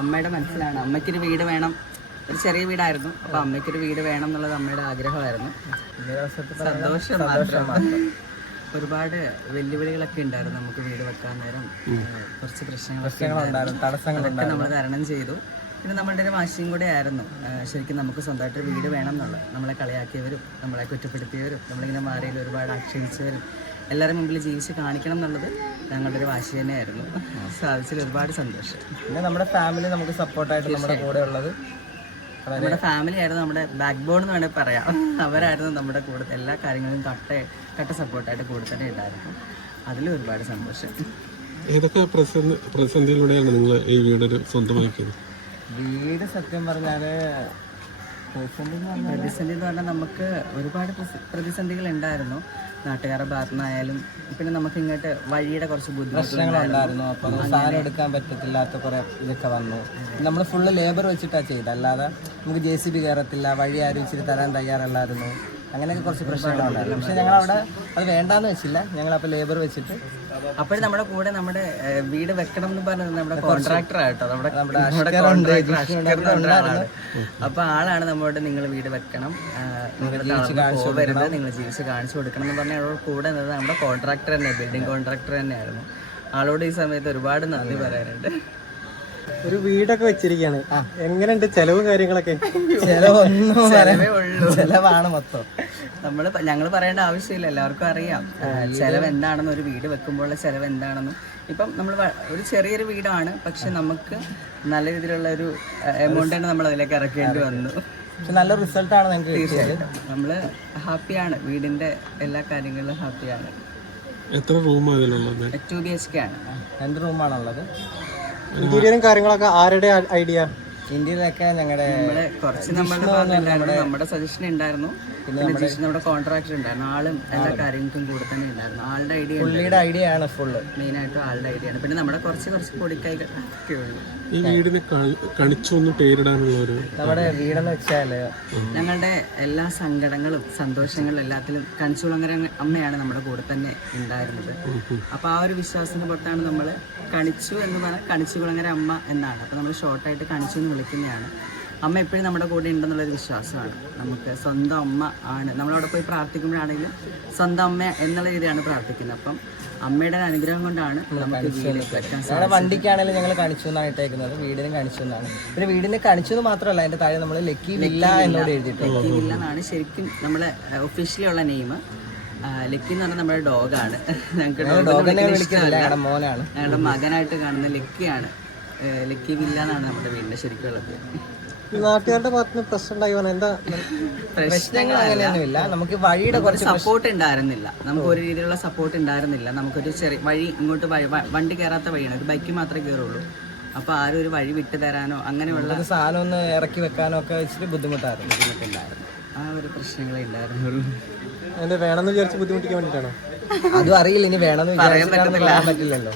അമ്മയുടെ മനസ്സിലാണ്. അമ്മയ്ക്കൊരു വീട് വേണം, ഒരു ചെറിയ വീടായിരുന്നു. അപ്പോൾ അമ്മയ്ക്കൊരു വീട് വേണം എന്നുള്ളത് അമ്മയുടെ ആഗ്രഹമായിരുന്നു. സന്തോഷം മാത്രം. ഒരുപാട് വെല്ലുവിളികളൊക്കെ ഉണ്ടായിരുന്നു നമുക്ക് വീട് വെക്കാൻ നേരം. കുറച്ച് പ്രശ്നങ്ങളൊക്കെ അതൊക്കെ നമ്മൾ തരണം ചെയ്തു. പിന്നെ നമ്മളുടെ ഒരു വാശിയും കൂടെ ആയിരുന്നു ശരിക്കും നമുക്ക് സ്വന്തമായിട്ടൊരു വീട് വേണം എന്നുള്ളത്. നമ്മളെ കളിയാക്കിയവരും നമ്മളെ കുറ്റപ്പെടുത്തിയവരും നമ്മളിങ്ങനെ മാറിയിൽ ഒരുപാട് ആക്ഷേപിച്ചവരും എല്ലാവരും മുമ്പിൽ ജീവിച്ച് കാണിക്കണം എന്നുള്ളത് ഞങ്ങളുടെ ഒരു വാശി തന്നെയായിരുന്നു. സാധിച്ചതിൽ ഒരുപാട് സന്തോഷം. പിന്നെ നമ്മുടെ ഫാമിലി നമുക്ക് സപ്പോർട്ടായിട്ട് നമ്മുടെ കൂടെ ഉള്ളത്, നമ്മുടെ ഫാമിലി ആയിരുന്നു നമ്മുടെ ബാക്ക് ബോൺ എന്ന് വേണമെങ്കിൽ പറയാം. അവരായിരുന്നു നമ്മുടെ കൂടെ എല്ലാ കാര്യങ്ങളും കട്ട സപ്പോർട്ടായിട്ട് കൂടെ തന്നെ ഉണ്ടായിരുന്നു. അതിലും ഒരുപാട് സന്തോഷം. ഏതൊക്കെ പ്രതിസന്ധിയിലൂടെയാണ് നിങ്ങൾ ഈ വീട് സ്വന്തമാക്കിയത്? വീട് സത്യം പറഞ്ഞാല് പ്രതിസന്ധി എന്ന് പറഞ്ഞാൽ നമുക്ക് ഒരുപാട് പ്രതിസന്ധികൾ ഉണ്ടായിരുന്നു. നാട്ടുകാരുടെ ഭാഗത്തുനിന്നായാലും പിന്നെ നമുക്ക് ഇങ്ങോട്ട് വഴിയുടെ കുറച്ച് ബുദ്ധിമുട്ടുകളുണ്ടായിരുന്നു. അപ്പൊ സാധനം എടുക്കാൻ പറ്റത്തില്ലാത്ത കുറെ ഇതൊക്കെ വന്നു. നമ്മൾ ഫുള്ള് ലേബർ വെച്ചിട്ടാണ് ചെയ്തത്, അല്ലാതെ നമുക്ക് JCB കയറത്തില്ല, വഴി ആരും ഇച്ചിരി തരാൻ തയ്യാറല്ലായിരുന്നു. അങ്ങനെയൊക്കെ കുറച്ച് പ്രശ്നങ്ങളുണ്ടായിരുന്നു. പക്ഷെ ഞങ്ങൾ അവിടെ അത് വേണ്ടാന്ന് വെച്ചില്ല. ഞങ്ങൾ അപ്പോൾ ലേബർ വെച്ചിട്ട് അപ്പോഴും നമ്മുടെ കൂടെ നമ്മുടെ വീട് വെക്കണം എന്ന് പറഞ്ഞത് നമ്മുടെ കോൺട്രാക്ടറായിട്ടോ, അപ്പൊ ആളാണ് നമ്മളോട് നിങ്ങൾ വീട് വെക്കണം, നിങ്ങൾ പോവരുത്, നിങ്ങൾ ജീവിച്ച് കാണിച്ചു കൊടുക്കണം എന്ന് പറഞ്ഞ ആളോട് കൂടെ നിന്നത് നമ്മുടെ കോൺട്രാക്ടർ തന്നെ, ബിൽഡിംഗ് കോൺട്രാക്ടർ തന്നെയായിരുന്നു. ആളോട് ഈ സമയത്ത് ഒരുപാട് നന്ദി പറയാനുണ്ട്. ഒരു വീടൊക്കെ വെച്ചിരിക്കുകയാണ്, എങ്ങനെയുണ്ട് ചെലവും കാര്യങ്ങളൊക്കെ? ചെലവേ ഉള്ളൂ, ചെലവാണ് മൊത്തം. ഞങ്ങൾ പറയേണ്ട ആവശ്യമില്ല, എല്ലാവർക്കും അറിയാം ചെലവ് എന്താണെന്ന്. ഒരു വീട് വെക്കുമ്പോഴുള്ള ചെലവ് എന്താണെന്ന്. ഇപ്പം നമ്മൾ ഒരു ചെറിയൊരു വീടാണ്, പക്ഷെ നമുക്ക് നല്ല രീതിയിലുള്ള ഒരു എമൗണ്ട് ആണ് നമ്മൾ അതിലേക്ക് ഇറക്കേണ്ടി വന്നു. പക്ഷെ നല്ല റിസൾട്ടാണ് നിങ്ങൾക്ക് കിട്ടിയത്. നമ്മൾ ഹാപ്പിയാണ്, വീടിന്റെ എല്ലാ കാര്യങ്ങളിലും ഹാപ്പിയാണ്. എത്ര റൂമാണ്? 2 BHK ആണ്. 2 റൂമാണുള്ളത്. ഇന്റീരിയറും കാര്യങ്ങളൊക്കെ ആരുടെ ഐഡിയ? ഇന്ത്യയിലൊക്കെ ഞങ്ങളുടെ കുറച്ച് നമ്മുടെ സജഷൻ ഉണ്ടായിരുന്നു. പിന്നെ നമ്മുടെ കോൺട്രാക്ടർ ഉണ്ടായിരുന്നു. ആളും എല്ലാ കാര്യങ്ങൾക്കും കൂടെ തന്നെ ഉണ്ടായിരുന്നു. ആളുടെ ഐഡിയ ആണ് ഫുള്ള്, മെയിനായിട്ടും ആളുടെ ഐഡിയ ആണ്. പിന്നെ നമ്മുടെ കുറച്ച് പൊടിക്കൈകൾ ഒക്കെ ഉള്ളൂ. ഈ വീടിന് കണിച്ചൊന്ന് പേരിടാനുള്ള ഒരു നമ്മുടെ വീടെന്ന് വെച്ചാല് ഞങ്ങളുടെ എല്ലാ സങ്കടങ്ങളും സന്തോഷങ്ങളും എല്ലാത്തിലും കണിച്ചുകുളങ്ങര അമ്മയാണ് നമ്മുടെ കൂടെ തന്നെ ഉണ്ടായിരുന്നത്. അപ്പൊ ആ ഒരു വിശ്വാസത്തിന് പുറത്താണ് നമ്മൾ കണിച്ചു എന്ന് പറഞ്ഞാൽ കണിച്ചുകുളങ്ങര അമ്മ എന്നാണ്. അപ്പൊ നമ്മൾ ഷോർട്ടായിട്ട് കണിച്ചു എന്ന് വിളിക്കുന്നതാണ്. അമ്മ എപ്പോഴും നമ്മുടെ കൂടെ ഉണ്ടെന്നുള്ളൊരു വിശ്വാസമാണ് നമുക്ക്. സ്വന്തം അമ്മ ആണ്. നമ്മളവിടെ പോയി പ്രാർത്ഥിക്കുമ്പോഴാണെങ്കിലും സ്വന്തം അമ്മ എന്നുള്ള രീതിയാണ് പ്രാർത്ഥിക്കുന്നത്. അപ്പം അമ്മയുടെ അനുഗ്രഹം കൊണ്ടാണ് നമുക്ക് വീട് വെക്കാൻ സാധിച്ചത്. വണ്ടിക്കാണെങ്കിലും ഞങ്ങൾ കണിച്ചു എന്നാണ് ഇട്ടേക്കുന്നത്, വീടിനും കണിച്ചു എന്നാണ്. പിന്നെ വീടിന് കണിച്ചു എന്ന് മാത്രമല്ല, അതിന്റെ താഴെ നമ്മൾ ലക്കി വില്ല എന്നോട് എഴുതിയിട്ടുണ്ട്. ലക്കി വില്ല എന്നാണ് ശരിക്കും നമ്മളെ ഒഫീഷ്യലി ഉള്ള നെയിം. ലക്കി എന്ന് പറഞ്ഞാൽ നമ്മുടെ ഡോഗാണ്. ഞങ്ങളുടെ മോനാണ്, ഞങ്ങളുടെ മകനായിട്ട് കാണുന്ന ലക്കിയാണ്. ലക്കി വില്ല എന്നാണ് നമ്മുടെ വീടിന്റെ ശരിക്കുള്ള പേര്. നാട്ടുകാരുടെ ഭാഗത്തുനിന്ന് പ്രശ്നം എന്താ? പ്രശ്നങ്ങൾ അങ്ങനെയൊന്നുമില്ല. നമുക്ക് വഴിയുടെ കുറച്ച് സപ്പോർട്ട് ഉണ്ടായിരുന്നില്ല. നമുക്ക് ഒരു രീതിയിലുള്ള സപ്പോർട്ട് ഉണ്ടായിരുന്നില്ല. നമുക്കൊരു ചെറിയ വഴി ഇങ്ങോട്ട് വണ്ടി കയറാത്ത വഴിയാണ്, ഒരു ബൈക്ക് മാത്രമേ കയറുള്ളൂ. അപ്പൊ ആരും ഒരു വഴി വിട്ടു തരാനോ അങ്ങനെയുള്ള സാധനം ഒന്ന് ഇറക്കി വെക്കാനോ ഒക്കെ വെച്ചിട്ട് ബുദ്ധിമുട്ടായിരുന്നു. ആ ഒരു പ്രശ്നങ്ങളെ ഉണ്ടായിരുന്നുള്ളൂ. അതിന്റെ വേണമെന്ന് വിചാരിച്ച് ബുദ്ധിമുട്ടിക്കാൻ വേണ്ടിയിട്ടാണോ? അതും അറിയില്ല, ഇനി വേണമെന്ന് പറയാൻ പറ്റില്ലല്ലോ.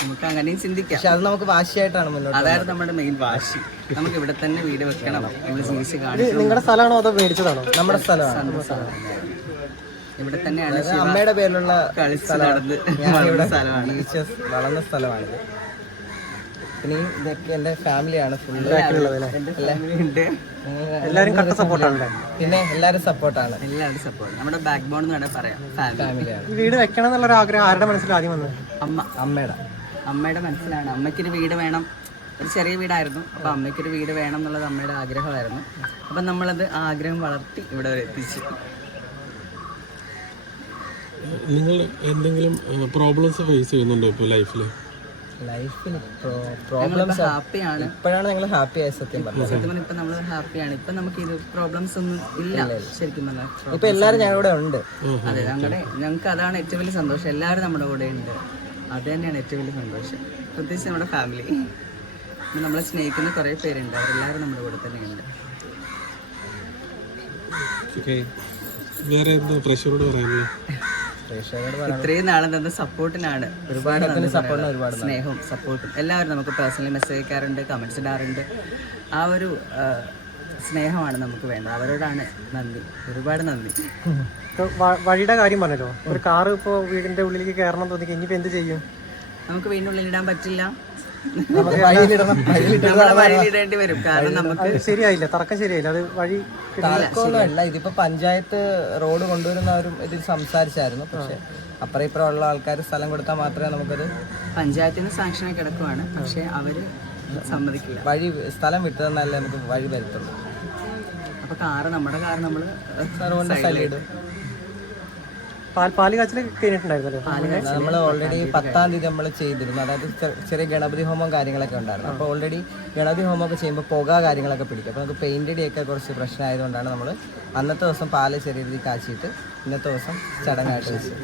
നമുക്ക് അങ്ങനെയും ചിന്തിക്കാം. പക്ഷെ അത് നമുക്ക് വാശിയായിട്ടാണ് മുന്നോട്ട്. അതായിരുന്നു നമ്മുടെ മെയിൻ വാശി. നമുക്ക് ഇവിടെ തന്നെ വീട് വെക്കണം, നമ്മൾ ജീവിച്ച് കാണിക്കണം. നിങ്ങളുടെ സ്ഥലമാണോ അതോ മേടിച്ചതാണോ? നമ്മുടെ സ്ഥലമാണ്. ഇവിടെ തന്നെയാണ് അമ്മയുടെ പേരിലുള്ള കളിസ്ഥലമാണ്, വളർന്ന സ്ഥലമാണിത്. പിന്നെ ഇതൊക്കെ എന്റെ ഫാമിലിയാണ് ഫുള്ള്. എല്ലാവരും കട്ട സപ്പോർട്ടാണ്. പിന്നെ എല്ലാവരും സപ്പോർട്ടാണ്. നമ്മുടെ ബാക്ക് ബോൺ എന്ന് വേണമെങ്കിൽ പറയാം, ഫാമിലിയാണ്. ഈ വീട് വെക്കണം എന്നുള്ളൊരു ആഗ്രഹം ആരുടെ മനസ്സിൽ ആദ്യം വന്നത്? അമ്മയുടെ മനസ്സിലാണ്. അമ്മയ്ക്കൊരു വീട് വേണം, ഒരു ചെറിയ വീടായിരുന്നു. അപ്പൊ അമ്മയ്ക്കൊരു വീട് വേണം എന്നുള്ളത് അമ്മയുടെ ആഗ്രഹമായിരുന്നു. അപ്പൊ നമ്മളത് ആ ആഗ്രഹം വളർത്തി ഇവിടെ വരെ എത്തിച്ചു. നിങ്ങൾ എന്തെങ്കിലും പ്രോബ്ലംസ് ഫേസ് ചെയ്യുന്നുണ്ടോ ഇപ്പോൾ ലൈഫിൽ? പ്രോബ്ലംസ് ഹാപ്പിയാണ്. ഇപ്പോഴാണ് ഞങ്ങൾ ഹാപ്പി ആയ സത്യം പറഞ്ഞാൽ. ഇപ്പൊ നമ്മൾ ഹാപ്പിയാണ്. ഇപ്പൊ നമുക്ക് ഇത് പ്രോബ്ലംസ് ഒന്നും ഇല്ല ശരിക്കും പറഞ്ഞാൽ. ഇപ്പൊ എല്ലാവരും ഞങ്ങളുടെ ഉണ്ട്. അതെ, ഞങ്ങൾക്ക് അതാണ് ഏറ്റവും വലിയ സന്തോഷം. എല്ലാവരും നമ്മുടെ കൂടെ ഉണ്ട്. അത് തന്നെയാണ് ഏറ്റവും വലിയ സന്തോഷം. പ്രത്യേകിച്ച് നമ്മുടെ ഫാമിലി, നമ്മളെ സ്നേഹിക്കുന്ന കുറേ പേരുണ്ട്. അവരെല്ലാവരും നമ്മുടെ കൂടെ തന്നെയുണ്ട്. വേറെ എന്താ പ്രഷറോട് പറയാനുള്ളത്? ഇത്രയും നാളെ തന്ന സപ്പോർട്ടിനാണ് ഒരുപാട് സ്നേഹവും സപ്പോർട്ടും. എല്ലാവരും നമുക്ക് പേഴ്സണലി മെസ്സേജ് അയക്കാറുണ്ട്, കമൻറ്റ്സ് ഇടാറുണ്ട്. ആ ഒരു സ്നേഹമാണ് നമുക്ക് വേണ്ടത്. അവരോടാണ് നന്ദി, ഒരുപാട് നന്ദി. വഴിയുടെ കാര്യം പറഞ്ഞല്ലോ, ഒരു കാറ് ഇപ്പോൾ വീടിന്റെ ഉള്ളിലേക്ക് കയറണം തോന്നി, ഇനിയിപ്പോൾ എന്ത് ചെയ്യും? നമുക്ക് വീടിൻ്റെ ഉള്ളിൽ ഇടാൻ പറ്റില്ല. നമുക്ക് വഴിയിലിടണം, നമ്മളെ വഴിയിലിടേണ്ടി വരും. കാരണം നമുക്ക് അത് ശരിയായില്ല, തർക്കം ശരിയായില്ല, അത് വഴി തർക്കമൊന്നുമല്ല. ഇതിപ്പോ പഞ്ചായത്ത് റോഡ് കൊണ്ടുവരുന്നവരും ഇതിൽ സംസാരിച്ചായിരുന്നു. പക്ഷെ അപ്പുറം ഇപ്പുറം ഉള്ള ആൾക്കാർ സ്ഥലം കൊടുത്താൽ മാത്രമേ നമുക്കത് പഞ്ചായത്തിന് സാങ്ഷനായി കിടക്കുവാണ്. പക്ഷെ അവര് സമ്മതിക്കില്ല. വഴി സ്ഥലം വിട്ടു തന്നാലേ നമുക്ക് വഴി വരുത്തുള്ളൂ. അപ്പൊ നമ്മുടെ കാറ് നമ്മള് അതുകൊണ്ട് സൈഡിടും. പാല് കാച്ചിൽ കഴിഞ്ഞിട്ടുണ്ടായിരുന്നല്ലോ. നമ്മൾ ഓൾറെഡി 10-ാം തീയതി നമ്മൾ ചെയ്തിരുന്നു. അതായത് ചെറിയ ഗണപതി ഹോമം കാര്യങ്ങളൊക്കെ ഉണ്ടായിരുന്നു. അപ്പോൾ ഓൾറെഡി ഗണപതി ഹോമമൊക്കെ ചെയ്യുമ്പോൾ പുക കാര്യങ്ങളൊക്കെ പിടിക്കും. അപ്പോൾ നമുക്ക് പെയിൻ്റ് അടിയൊക്കെ കുറച്ച് പ്രശ്നമായതുകൊണ്ടാണ് നമ്മൾ അന്നത്തെ ദിവസം പാല് ചെറിയ രീതിയിൽ കാച്ചിട്ട് ഇന്നത്തെ ദിവസം ചടങ്ങായിട്ട് വെച്ചു.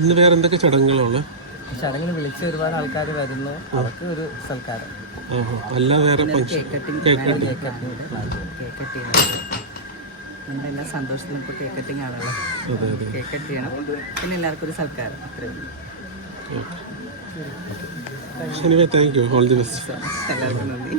ഇന്ന് വേറെ എന്തൊക്കെ ചടങ്ങുകളുള്ള ചടങ്ങിന് വിളിച്ച ഒരുപാട് ആൾക്കാർ വരുന്നു. അവർക്ക് ഒരു സൽക്കാരം. അല്ല വേറെ ഫംഗ്ഷൻ കേക്ക് കട്ടിങ് നമ്മുടെ എല്ലാ സന്തോഷത്തിലും ഇപ്പോൾ കേക്ക് കട്ടിങ് ആണല്ലോ. കേക്ക് കട്ട് ചെയ്യണം. പിന്നെ എല്ലാവർക്കും ഒരു സൽക്കാരം. അത്രയും thank you. All the best. എല്ലാവർക്കും നന്ദി.